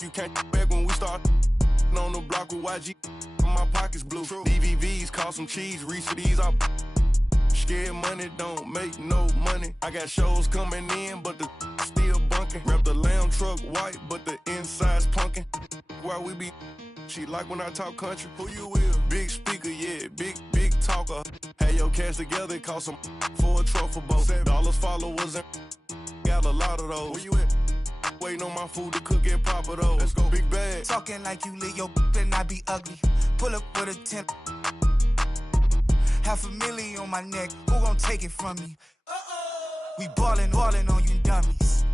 You can't back when we start on the block with YG. My pockets blue. DVVs cost some cheese. Reach for these up. Scared money don't make no money. I got shows coming in, but the still bunking. Wrap the lamb truck white, but the inside's punkin'. Why we be? She like when I talk country. Who you with? Big speaker, yeah, big talker. Had your cash together, it cost some for a trophy boat. $7 followers and got a lot of those. Where you at? Waiting on my food to cook and pop it over. Let's go, big bag. Talking like you lit your and I be ugly. Pull up with a 10. $500,000 on my neck. Who gon' take it from me? We ballin' on you dummies.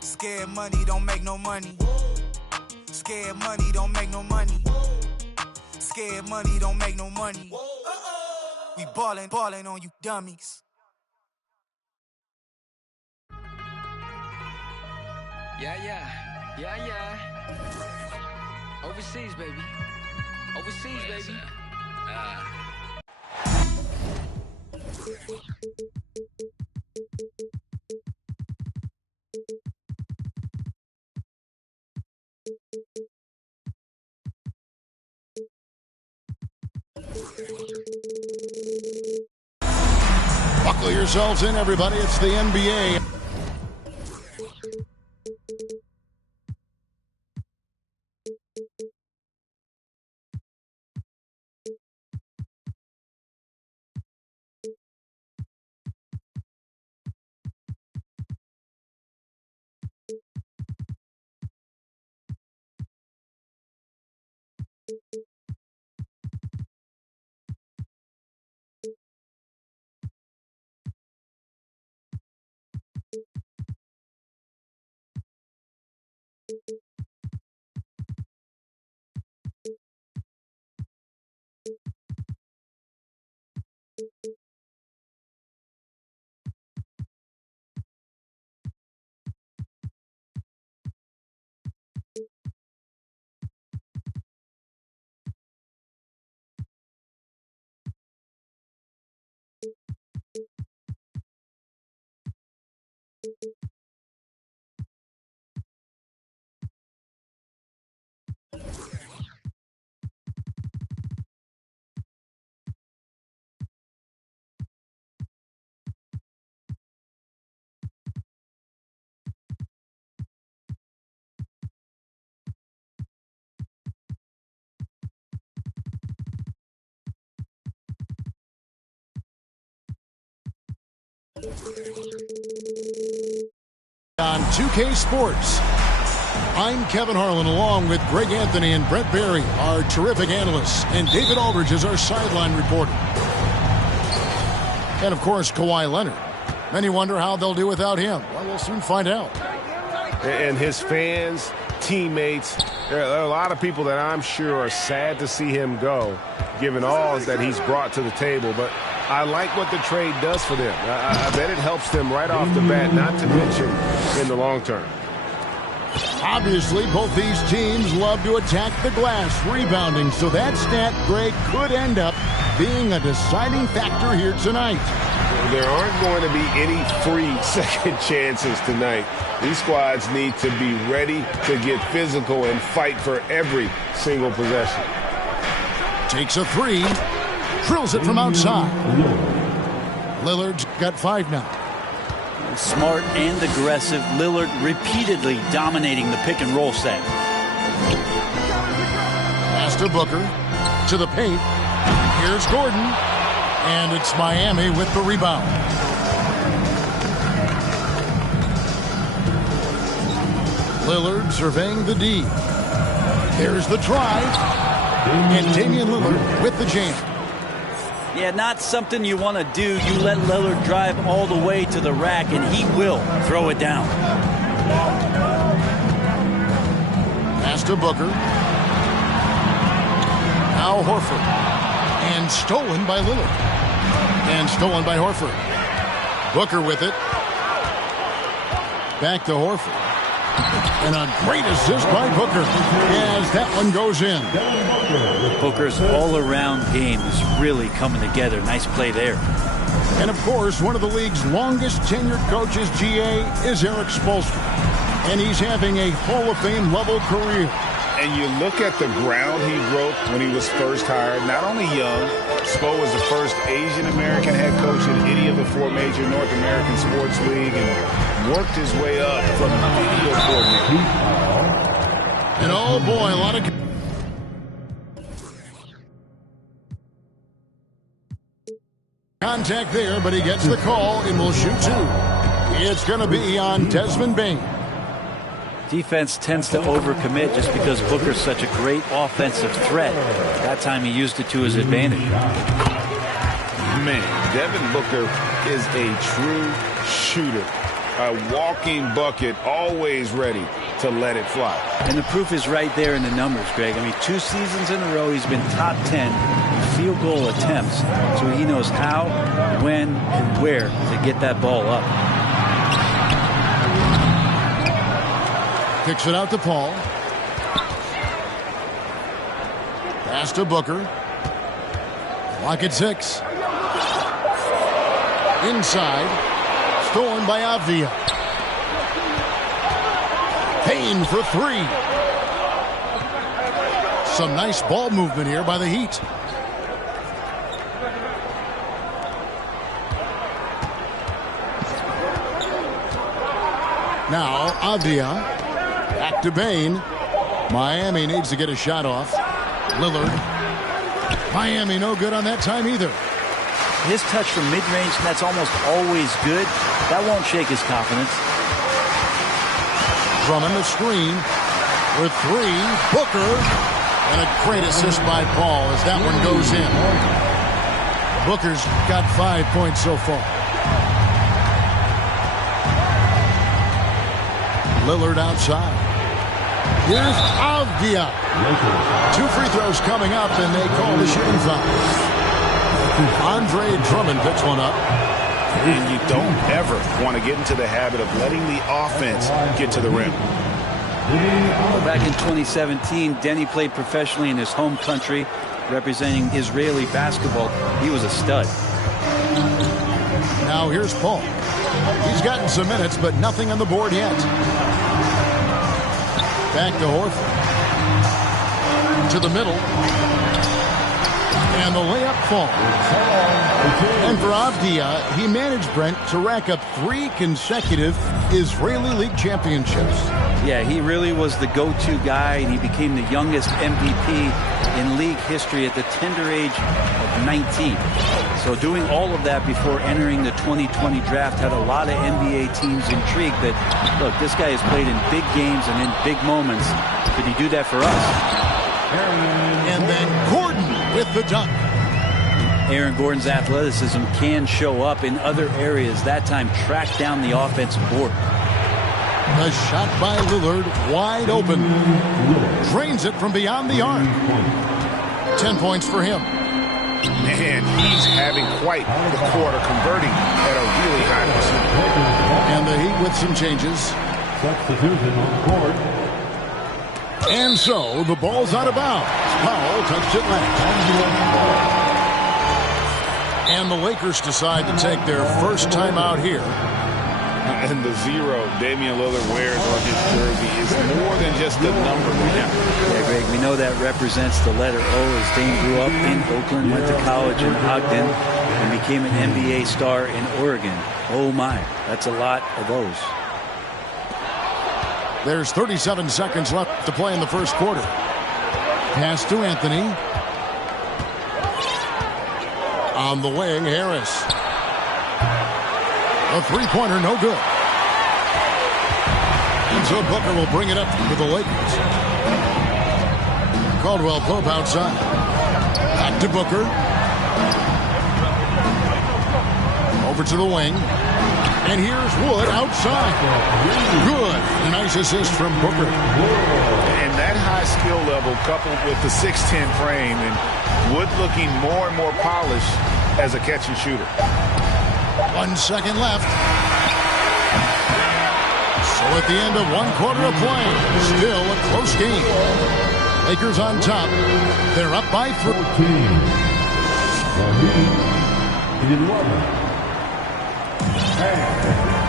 Scared money don't make no money. Scared money don't make no money. Scared money don't make no money. We ballin' on you dummies. Yeah. Overseas, baby. Overseas, baby. Buckle yourselves in, everybody. It's the NBA. On 2K Sports, I'm Kevin Harlan, along with Greg Anthony and Brett Barry, our terrific analysts, and David Aldridge is our sideline reporter. And, of course, Kawhi Leonard. Many wonder how they'll do without him. Well, we'll soon find out. And his fans, teammates, there are a lot of people that I'm sure are sad to see him go, given all that he's brought to the table. But I like what the trade does for them. I bet it helps them right off the bat, not to mention in the long term. Obviously, both these teams love to attack the glass, rebounding, so that stat, Greg, could end up being a deciding factor here tonight. There aren't going to be any free second chances tonight. These squads need to be ready to get physical and fight for every single possession. Takes a three. Drills it from outside. Lillard's got 5 now. Smart and aggressive. Lillard repeatedly dominating the pick and roll set. Pass to Booker. To the paint. Here's Gordon. And it's Miami with the rebound. Lillard surveying the D. There's the drive. And Damian Lillard with the jam. Yeah, not something you want to do. You let Lillard drive all the way to the rack, and he will throw it down. Pass to Booker. Now Horford. And stolen by Lillard. And stolen by Horford. Booker with it. Back to Horford. And a great assist by Booker as that one goes in. Booker's all-around game is really coming together. Nice play there. And, of course, one of the league's longest-tenured coaches, GA, is Eric Spoelstra. and he's having a Hall of Fame level career. And you look at the ground he broke when he was first hired. Not only young, Spo was the first Asian-American head coach in any of the 4 major North American sports league and worked his way up from video coordinator. And oh boy, a lot of... contact there, but he gets the call and will shoot 2. It's going to be on Desmond Bane. Defense tends to overcommit just because Booker's such a great offensive threat. That time he used it to his advantage. Man, Devin Booker is a true shooter. A walking bucket, always ready to let it fly. And the proof is right there in the numbers, Greg. I mean, 2 seasons in a row, he's been top 10 in field goal attempts. So he knows how, when, and where to get that ball up. Kicks it out to Paul. Pass to Booker. Clock at 6. Inside. Stolen by Avdia. Payne for 3. Some nice ball movement here by the Heat. Now Avdia. Back to Bane. Miami needs to get a shot off. Lillard. Miami no good on that time either. His touch from mid-range, that's almost always good. That won't shake his confidence. Drummond the screen with 3. Booker. And a great assist by Paul as that one goes in. Booker's got 5 points so far. Lillard outside. Here's Avdia. 2 free throws coming up, and they call the shooting foul. Andre Drummond picks one up. And you don't ever want to get into the habit of letting the offense get to the rim. Back in 2017, Denny played professionally in his home country, representing Israeli basketball. He was a stud. Now here's Paul. He's gotten some minutes, but nothing on the board yet. Back to Horford. To the middle. And the layup falls. And for Avdia, he managed, Brent, to rack up 3 consecutive Israeli League championships. Yeah, he really was the go-to guy, and he became the youngest MVP in league history at the tender age of 19. So doing all of that before entering the 2020 draft had a lot of NBA teams intrigued that, look, this guy has played in big games and in big moments. Could he do that for us? And then Gordon with the dunk. Aaron Gordon's athleticism can show up in other areas. That time, track down the offensive board. The shot by Lillard, wide open. Drains it from beyond the arc. 10 points for him. Man, he's having quite the quarter, converting at a really high percentage. And the Heat with some changes. Substitution on the court. And so the ball's out of bounds. Powell touched it last. And the Lakers decide to take their first time out here. And the 0 Damian Lillard wears on his jersey is more than just a number to him. Yeah, Greg, we know that represents the letter O, as Dame grew up in Oakland, went to college in Ogden, and became an NBA star in Oregon. Oh my, that's a lot of O's. There's 37 seconds left to play in the first quarter. Pass to Anthony. On the wing, Harris. A three-pointer, no good. And so Booker will bring it up for the Lakers. Caldwell Pope outside. Back to Booker. Over to the wing. And here's Wood outside. Good. A nice assist from Booker. And that high skill level coupled with the 6'10 frame and Wood looking more and more polished as a catch and shooter. 1 second left. So at the end of one quarter of play, still a close game. Lakers on top. They're up by 3. The Heat in 11.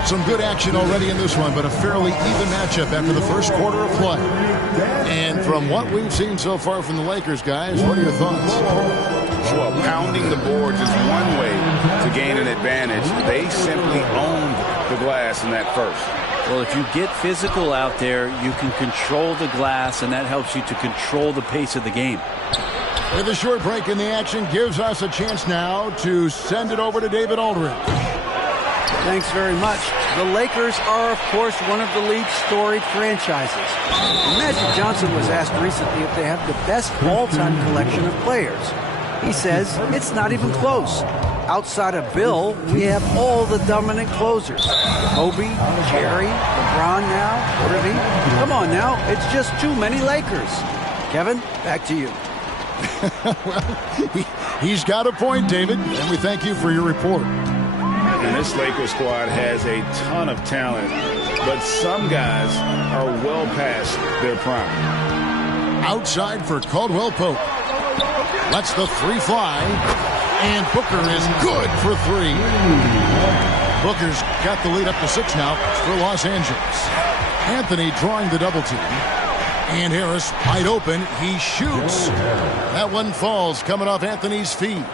Some good action already in this one, but a fairly even matchup after the first quarter of play. And from what we've seen so far from the Lakers, guys, what are your thoughts? Well, pounding the boards is one way to gain an advantage. They simply owned the glass in that first. Well, if you get physical out there, you can control the glass, and that helps you to control the pace of the game. With a short break in the action, gives us a chance now to send it over to David Aldridge. Thanks very much. The Lakers are, of course, one of the league's storied franchises. Magic Johnson was asked recently if they have the best all-time collection of players. He says it's not even close. Outside of Bill, we have all the dominant closers. Kobe, Jerry, LeBron now, Irving. Come on now, it's just too many Lakers. Kevin, back to you. Well, he's got a point, David, and we thank you for your report. And this Lakers squad has a ton of talent, but some guys are well past their prime. Outside for Caldwell Pope. Lets the three fly, and Booker is good for three. Booker's got the lead up to 6 now for Los Angeles. Anthony drawing the double team. And Harris wide open. He shoots. That one falls coming off Anthony's feet.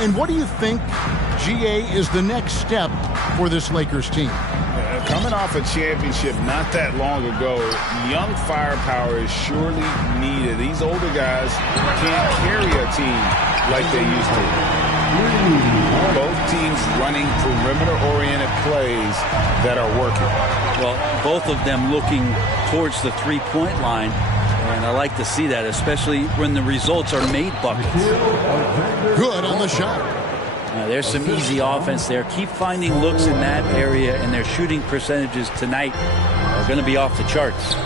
And what do you think, GA, is the next step for this Lakers team? Coming off a championship not that long ago, young firepower is surely needed. These older guys can't carry a team like they used to. Both teams running perimeter-oriented plays that are working. Well, both of them looking towards the three-point line, and I like to see that, especially when the results are made buckets. Good on the shot. There's some easy offense there. Keep finding looks in that area, and their shooting percentages tonight are going to be off the charts.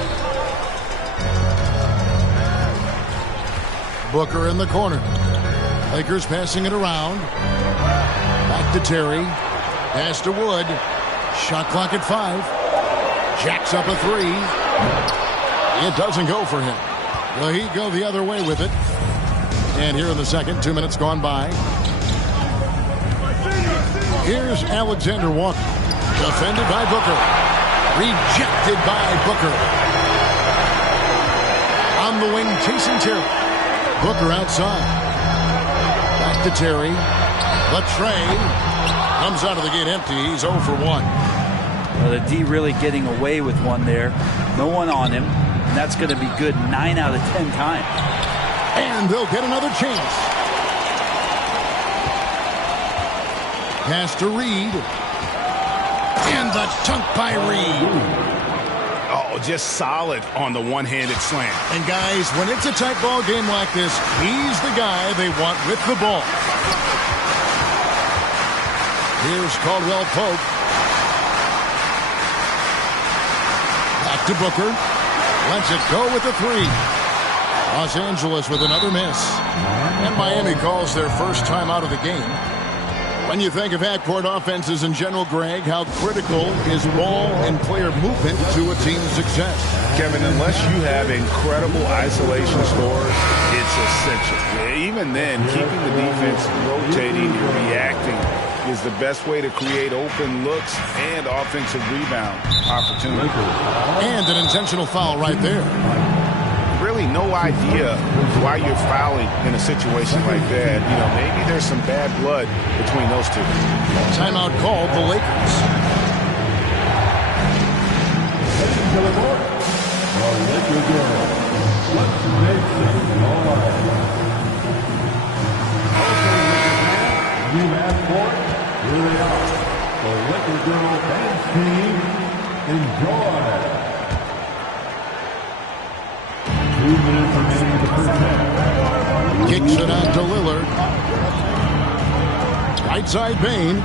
Booker in the corner. Lakers passing it around. Back to Terry. Pass to Wood. Shot clock at 5. Jacks up a 3. It doesn't go for him. Well, he'd go the other way with it. And here in the second, 2 minutes gone by. Here's Alexander Walker. Defended by Booker. Rejected by Booker. On the wing, chasing Terry. Booker outside. Back to Terry. The tray. Comes out of the gate empty. He's 0 for 1. Well, the D really getting away with one there. No one on him. And that's going to be good 9 out of 10 times. And they'll get another chance. Pass to Reed. And the dunk by Reed. Oh, just solid on the one-handed slam. And guys, when it's a tight ball game like this, he's the guy they want with the ball. Here's Caldwell Pope. Back to Booker. Lets it go with the 3. Los Angeles with another miss. And Miami calls their first time out of the game. When you think of half-court offenses in general, Greg, how critical is ball and player movement to a team's success? Kevin, unless you have incredible isolation scores, it's essential. Even then, keeping the defense rotating and reacting is the best way to create open looks and offensive rebound opportunities. And an intentional foul right there. Really no idea why you're fouling in a situation like that. You know, maybe there's some bad blood between those two. Timeout called the Lakers. New mascot, here they are. The Laker Girl Dance Team, enjoy. 2 minutes remaining in the first half. Kicks it out to Lillard. Right side Bane.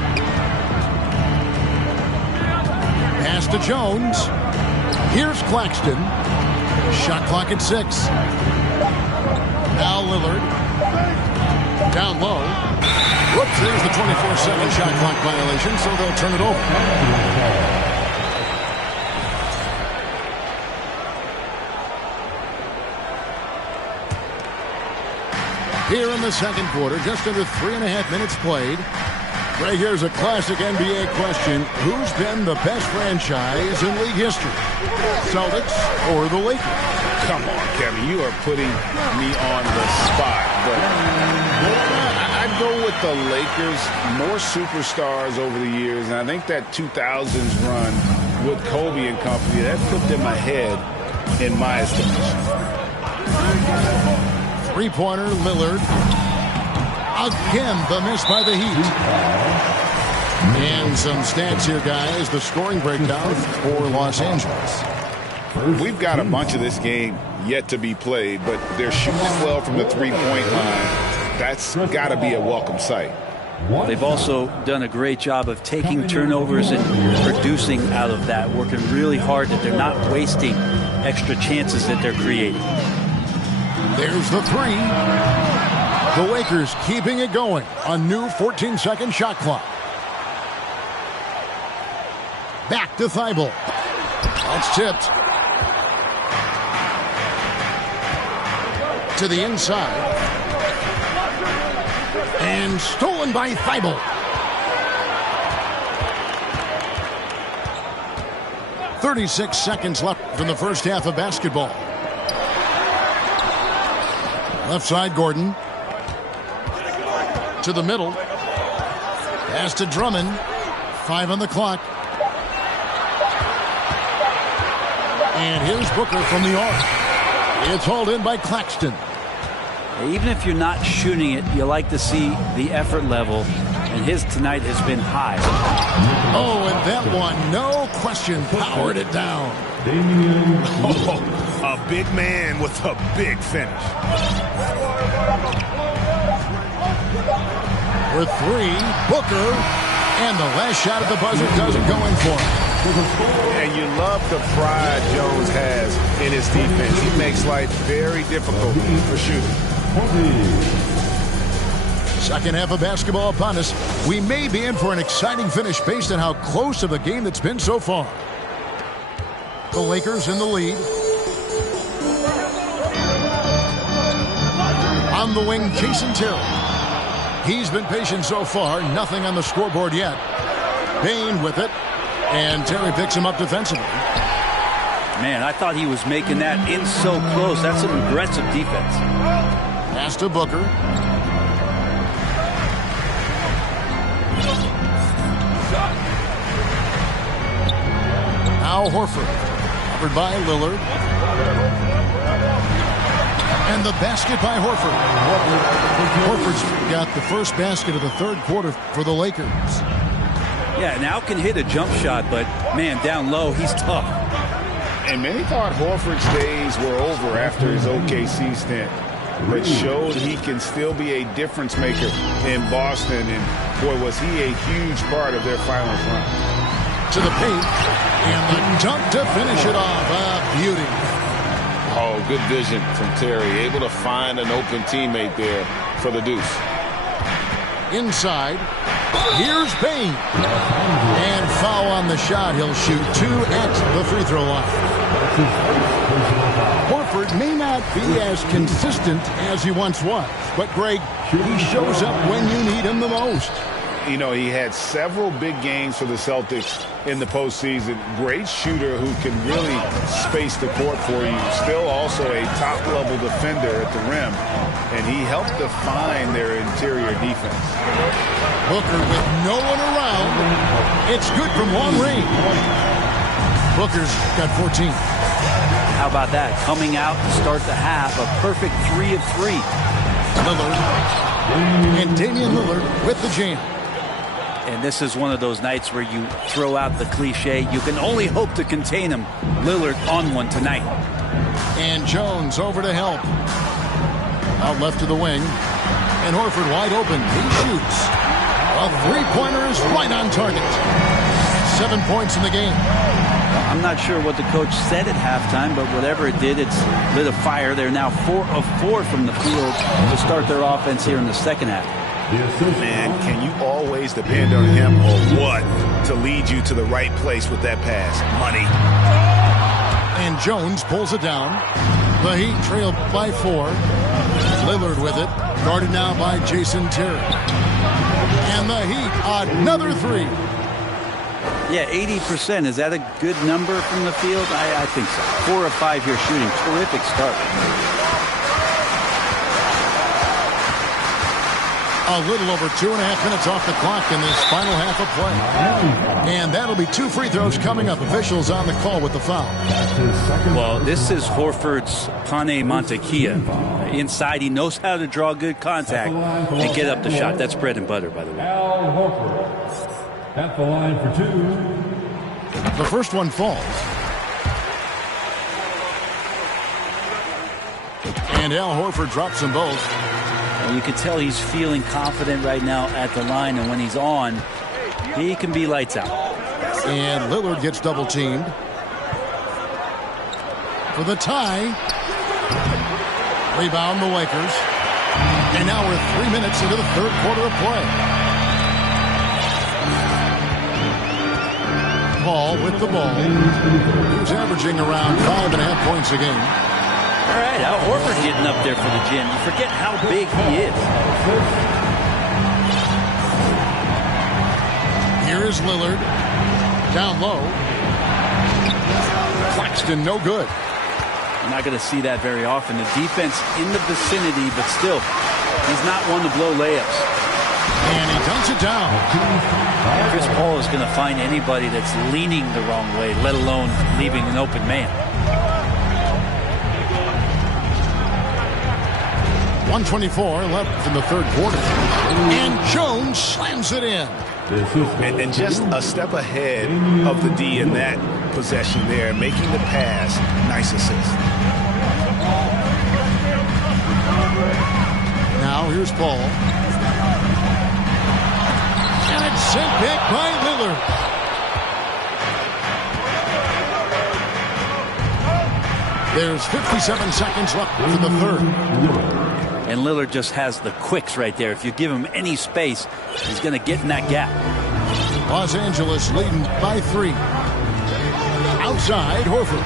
Pass to Jones. Here's Claxton. Shot clock at 6. Now Lillard. Down low. Whoops, there's the 24-second shot clock violation, so they'll turn it over. Here in the second quarter, just under 3.5 minutes played. Right here's a classic NBA question. Who's been the best franchise in league history? Celtics or the Lakers? Come on, Kevin. You are putting me on the spot. But I'd go with the Lakers. More superstars over the years. And I think that 2000s run with Kobe and company, that put them ahead in my estimation. Three-pointer, Lillard. Again, the miss by the Heat. And some stats here, guys. The scoring breakdown for Los Angeles. We've got a bunch of this game yet to be played, but they're shooting well from the three-point line. That's got to be a welcome sight. They've also done a great job of taking turnovers and producing out of that, working really hard that they're not wasting extra chances that they're creating. There's the three. The Lakers keeping it going. A new 14-second shot clock. Back to Thibault. That's tipped. To the inside. And stolen by Thibault. "36 seconds left from the first half of basketball. Left side, Gordon. To the middle. Pass to Drummond. 5 on the clock. And here's Booker from the arc. It's hauled in by Claxton. Even if you're not shooting it, you like to see the effort level, and his tonight has been high. Oh, and that one, no question, powered it down. Oh, a big man with a big finish. For three, Booker, and the last shot at the buzzer doesn't go in for him. And you love the pride Jones has in his defense. He makes life very difficult for shooting. Second half of basketball upon us. We may be in for an exciting finish based on how close of a game that's been so far. The Lakers in the lead. On the wing, Jason Terry. He's been patient so far. Nothing on the scoreboard yet. Bane with it. And Terry picks him up defensively. Man, I thought he was making that in so close. That's some aggressive defense. Pass to Booker. Now Horford. Covered by Lillard. And the basket by Horford. Horford's got the first basket of the third quarter for the Lakers. Yeah, now can hit a jump shot, but, man, down low, he's tough. And many thought Horford's days were over after his OKC stint, but showed he can still be a difference maker in Boston. And, boy, was he a huge part of their finals run. To the paint, and the dunk to finish it off. A beauty. Oh, good vision from Terry. Able to find an open teammate there for the deuce. Inside. Here's Bane. And foul on the shot. He'll shoot 2 at the free throw line. Horford may not be as consistent as he once was, but Greg, he shows up when you need him the most. You know, he had several big games for the Celtics in the postseason. Great shooter who can really space the court for you. Still also a top-level defender at the rim. And he helped define their interior defense. Booker with no one around. It's good from long range. Booker's got 14. How about that? Coming out to start the half, a perfect 3 of 3. Lillard. And Damian Lillard with the jam. And this is one of those nights where you throw out the cliche. You can only hope to contain him. Lillard on one tonight. And Jones over to help. Out left to the wing. And Horford wide open. He shoots. A three-pointer is right on target. 7 points in the game. I'm not sure what the coach said at halftime, but whatever it did, it's lit a fire. They're now 4 of 4 from the field to start their offense here in the second half. Man, can you always depend on him or what to lead you to the right place with that pass? Money. And Jones pulls it down. The Heat trail by 4. Lillard with it. Guarded now by Jason Terry. And the Heat, another three. Yeah, 80%. Is that a good number from the field? I think so. 4 of 5 here shooting. Terrific start. A little over 2.5 minutes off the clock in this final half of play. And that'll be 2 free throws coming up. Officials on the call with the foul. Well, this is Horford's Pane Mantequilla. Inside, he knows how to draw good contact and get up the shot. That's bread and butter, by the way. Al Horford at the line for 2. The first one falls. And Al Horford drops them both. And you can tell he's feeling confident right now at the line, and when he's on, he can be lights out. And Lillard gets double teamed. For the tie. Rebound the Lakers. And now we're 3 minutes into the third quarter of play. Paul with the ball. He's averaging around 5.5 points a game. All right, Al Horford getting up there for the gym. You forget how big he is. Here is Lillard. Down low. Claxton, no good. You're not going to see that very often. The defense in the vicinity, but still, he's not one to blow layups. And he dunks it down. And Chris Paul is going to find anybody that's leaning the wrong way, let alone leaving an open man. 1:24 left in the third quarter. And Jones slams it in. And just a step ahead of the D in that possession there, making the pass. Nice assist. Now here's Paul. And it's sent back by Lillard. There's 57 seconds left in the third. And Lillard just has the quicks right there. If you give him any space, he's going to get in that gap. Los Angeles leading by 3. Outside, Horford.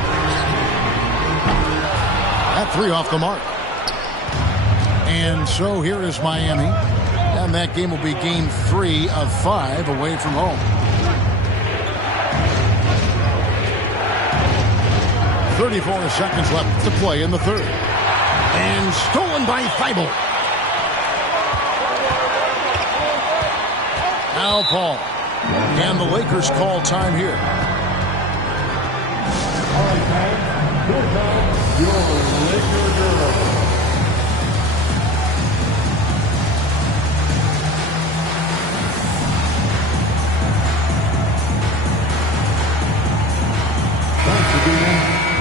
That 3 off the mark. And so here is Miami. And that game will be game 3 of 5 away from home. 34 seconds left to play in the third. And stolen by Thibault. Now Paul. And the Lakers call time here. All right, fans, here comes your Laker girl.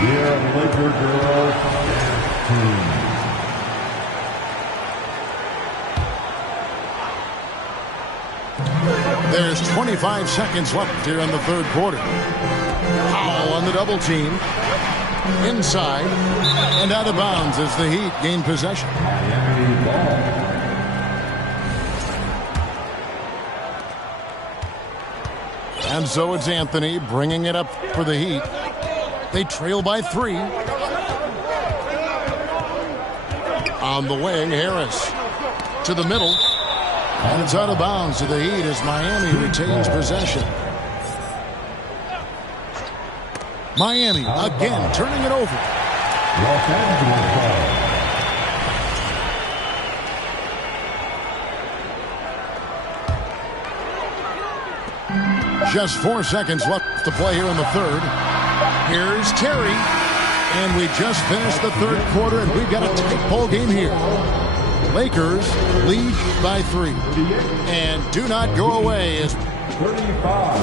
Your Laker girls team. There's 25 seconds left here in the third quarter. Powell on the double team. Inside and out of bounds as the Heat gain possession. And so it's Anthony bringing it up for the Heat. They trail by 3. On the wing, Harris to the middle. And it's out of bounds to the Heat as Miami retains possession. Miami again turning it over. Los Angeles ball. Just 4 seconds left to play here in the third. Here's Terry. And we just finished the third quarter, and we've got a tight ball game here. Lakers lead by 3. And do not go away as 35.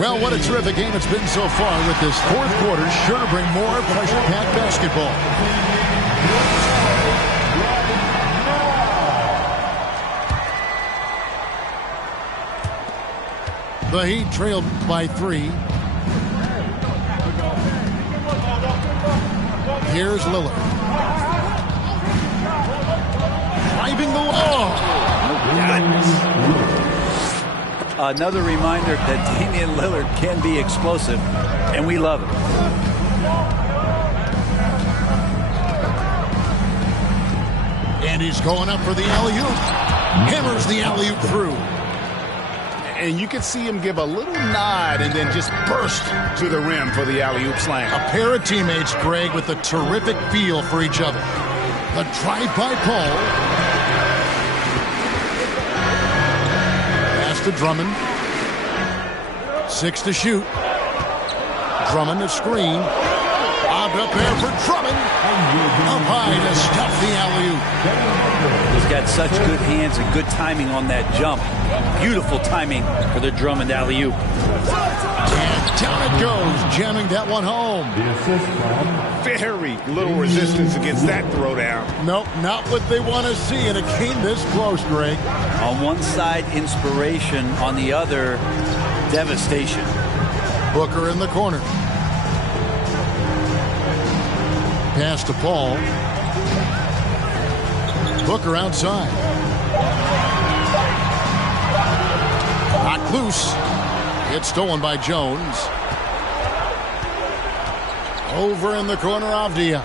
well, what a terrific game it's been so far with this fourth quarter. Sure to bring more pressure-packed basketball. The Heat trailed by 3. Here's Lillard. Driving the wall. Another reminder that Damian Lillard can be explosive, and we love it. And he's going up for the alley-oop. Hammers the alley-oop through. And you can see him give a little nod and then just burst to the rim for the alley-oop slam. A pair of teammates, Greg, with a terrific feel for each other. The drive by Paul. Pass to Drummond. 6 to shoot. Drummond a screen. Bobbed up there for Drummond. Up high to stuff the alley-oop. He's got such good hands and good timing on that jump. Beautiful timing for the Drummond alley-oop. And down it goes, jamming that one home. Very little resistance against that throwdown. Nope, not what they want to see in a game this close, Greg. On one side, inspiration. On the other, devastation. Booker in the corner. Pass to Paul. Booker outside. Knocked loose. It's stolen by Jones. Over in the corner, Avdia.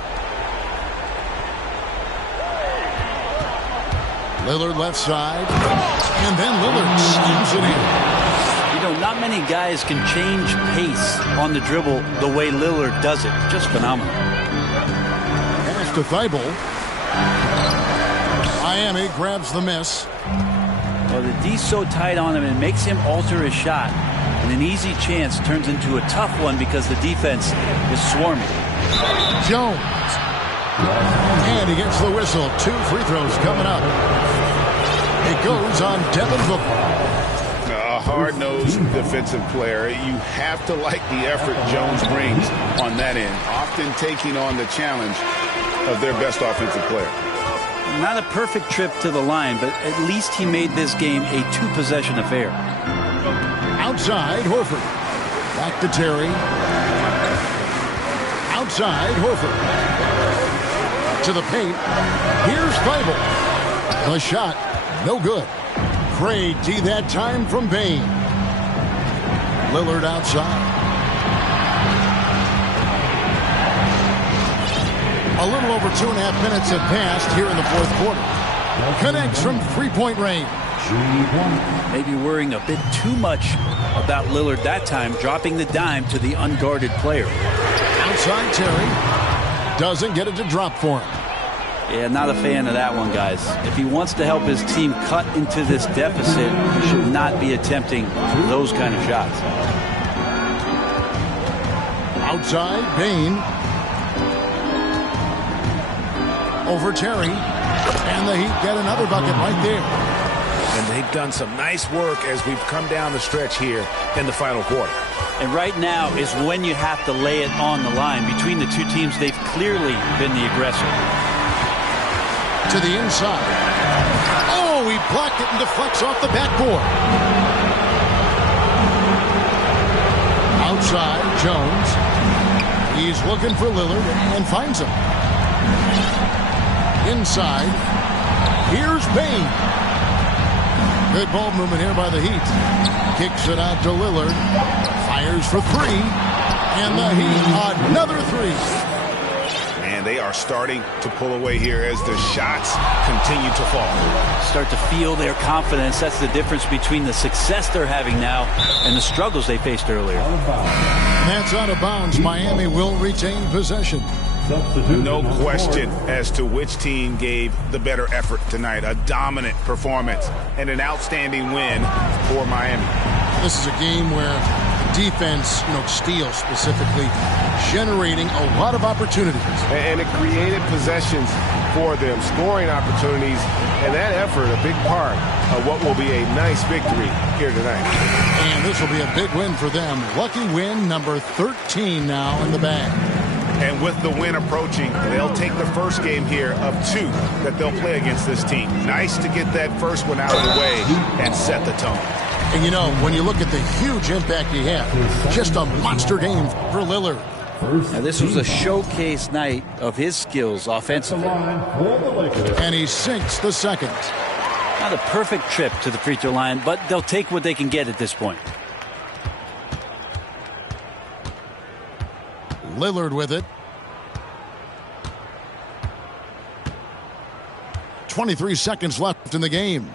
Lillard left side. And then Lillard slams it in. You know, not many guys can change pace on the dribble the way Lillard does it. Just phenomenal. Pass to Thibault. Miami grabs the miss. Well, the D's so tight on him and makes him alter his shot. And an easy chance turns into a tough one because the defense is swarming. Jones. And he gets the whistle. 2 free throws coming up. It goes on Devin Booker. A hard-nosed defensive player. You have to like the effort Jones brings on that end, often taking on the challenge of their best offensive player. Not a perfect trip to the line, but at least he made this game a 2-possession affair. Outside, Horford. Back to Terry. Outside, Horford. To the paint. Here's Thibault. The shot, no good. Craig D that time from Bain. Lillard outside. A little over 2.5 minutes have passed here in the fourth quarter. Connects from three-point range. Maybe worrying a bit too much about Lillard that time, dropping the dime to the unguarded player. Outside Terry. Doesn't get it to drop for him. Yeah, not a fan of that one, guys. If he wants to help his team cut into this deficit, he should not be attempting those kind of shots. Outside, Bain. Over Terry. And the Heat get another bucket right there. And they've done some nice work as we've come down the stretch here in the final quarter. And right now is when you have to lay it on the line. Between the two teams, they've clearly been the aggressor. To the inside. Oh, he blocked it and deflects off the backboard. Outside, Jones. He's looking for Lillard and finds him. Inside. Here's Bain. Good ball movement here by the Heat. Kicks it out to Lillard. Fires for 3. And the Heat, another 3. And they are starting to pull away here as the shots continue to fall. Start to feel their confidence. That's the difference between the success they're having now and the struggles they faced earlier. And that's out of bounds. Miami will retain possession. No question as to which team gave the better effort tonight. A dominant performance and an outstanding win for Miami. This is a game where defense, steals specifically, generating a lot of opportunities. And it created possessions for them, scoring opportunities, and that effort a big part of what will be a nice victory here tonight. And this will be a big win for them. Lucky win number 13 now in the bag. And with the win approaching, they'll take the first game here of 2 that they'll play against this team. Nice to get that first one out of the way and set the tone. And when you look at the huge impact he had, just a monster game for Lillard. Now, this was a showcase night of his skills offensively. And he sinks the second. Not a perfect trip to the free throw line, but they'll take what they can get at this point. Lillard with it. 23 seconds left in the game.